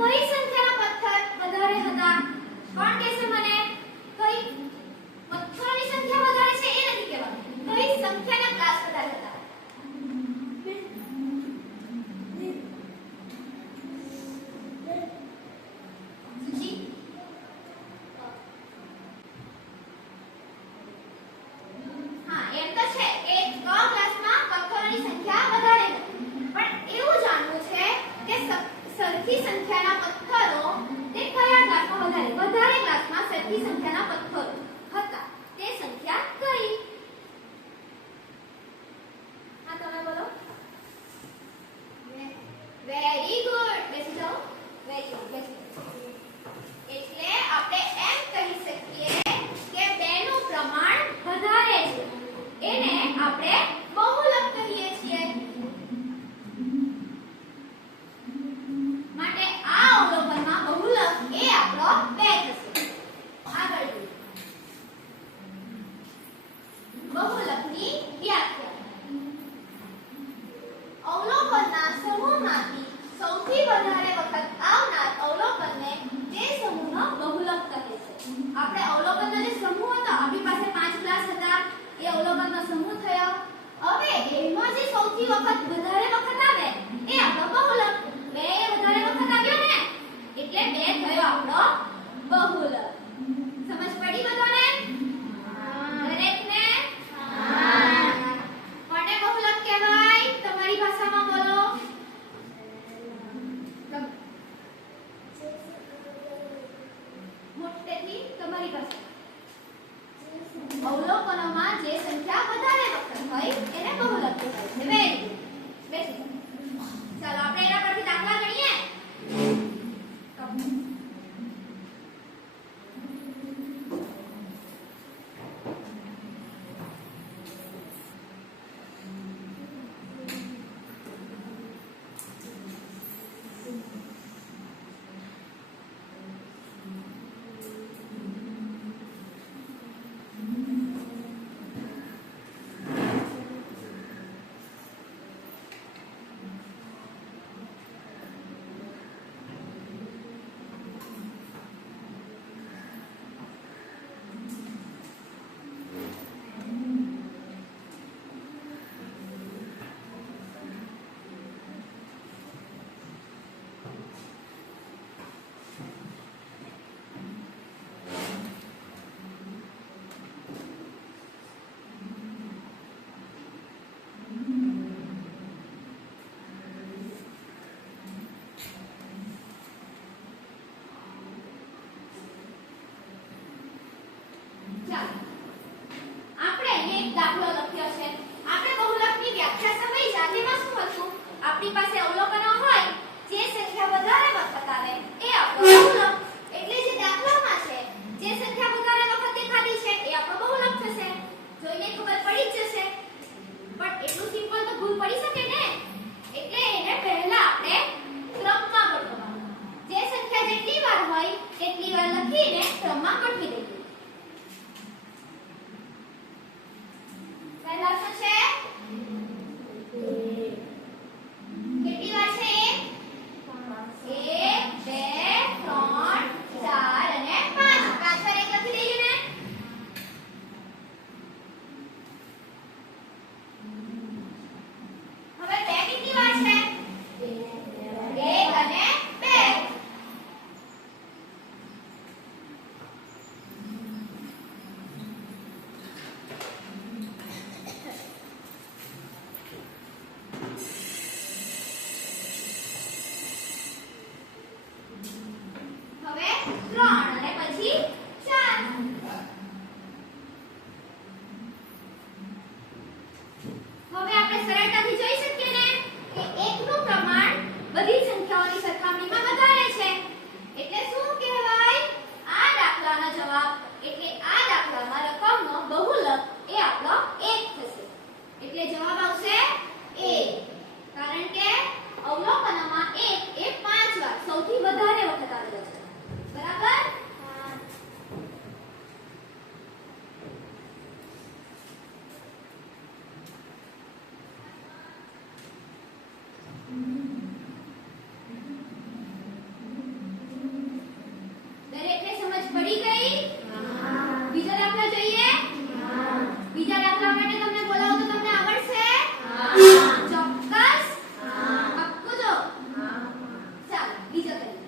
કઈ સંખ્યાના પથ્થર વધારે હતા? સરખી સંખ્યાના પથ્થરો તે કયા ગ્લાસમાં વધારે ગ્લાસમાં સરખી સંખ્યાના પથ્થરો હતા તે સંખ્યા કઈ? હા તમે બોલો. Very good. બેસી જાઓ. Very good. બેસી જાઓ. એટલે આપણે એમ કહી શકીએ કે બેનું પ્રમાણ વધારે છે એને આપણે બહુલક કહીએ છીએ. માટે આ અવલોકનમાં બહુલક એ આપણો 2 થશે. આગળ જોઈએ બહુલકની વ્યાખ્યા. અવલોકનના સમૂહમાંથી સૌથી વધારે વખત આવનાર અવલોકનને તે સમૂહનો બહુલક કહે છે. આપણે અવલોકનનો જે સમૂહ હતો, આપણી પાસે 5 ક્લાસ હતા, એ અવલોકનનો સમૂહ થયો. હવે એમાં જે સૌથી વધારે વખત આવે એ આપણો બહુલક. 2 એ વધારે વખત આવ્યો ને એટલે 2 થયો આપણો બહુલક. સમજ પડી બધાને? દરેકને? કોને બહુલક કહેવાય? તમારી ભાષામાં બોલો. મોટેથી તમારી ભાષા. અવલોકનોમાં જે સંખ્યા વધારે વખત હોય એને બહુલક કહેવાય છે. Very good. બેસી જાઓ. ચાલો આપણે એના પરથી દાખલા ગણીએ. આપણી પાસે અવલોકનો હોય જે સંખ્યા વધારે વખત આવે એ આપણો બહુલક. એટલે જે દાખલામાં છે જે સંખ્યા વધારે વખત દેખાતી છે એ આપણો બહુલક થશે. જોઈને ખબર પડી જ જશે. પણ એટલું સિમ્પલ તો ભૂલ પડી શકે ને. એટલે એને પહેલા આપણે ક્રમમાં ગોઠવવાનું. જે સંખ્યા જેટલી વાર હોય એટલી વાર લખીને ક્રમમાં ગોઠવી દઈએ. પહેલા શું છે? કેટલી વાર છે? 1 2 3 4 અને 5. 5 વાર એક લખી દઈએ ને. હવે 2 કેટલી વાર છે? 1 અને 2. હવે 3 અને પછી 4. હવે આપણે સરળતાથી જોઈ શકીએ ને કે 1 નું પ્રમાણ બધી સંખ્યાઓની સરખામણીમાં વધારે છે. એટલે શું કહેવાય? આ દાખલાનો જવાબ એટલે આ દાખલામાં રકમનો બહુલક એ આપણો 1 થશે. એટલે જવાબ આવશે 1. કારણ કે અવલોકનોમાં 1 એ 5 વાર સૌથી વધારે વખત આવેલો છે. બરાબર? દરેકને સમજ પડી ગઈ? બીજા દાખલા જોઈએ? બીજા દાખલા માટે તમને બોલાવું તો તમને આવડશે? ચોક્કસ? પાક્કું જો? ચાલો બીજો કરીએ.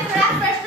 થોડાક પ્રશ્નો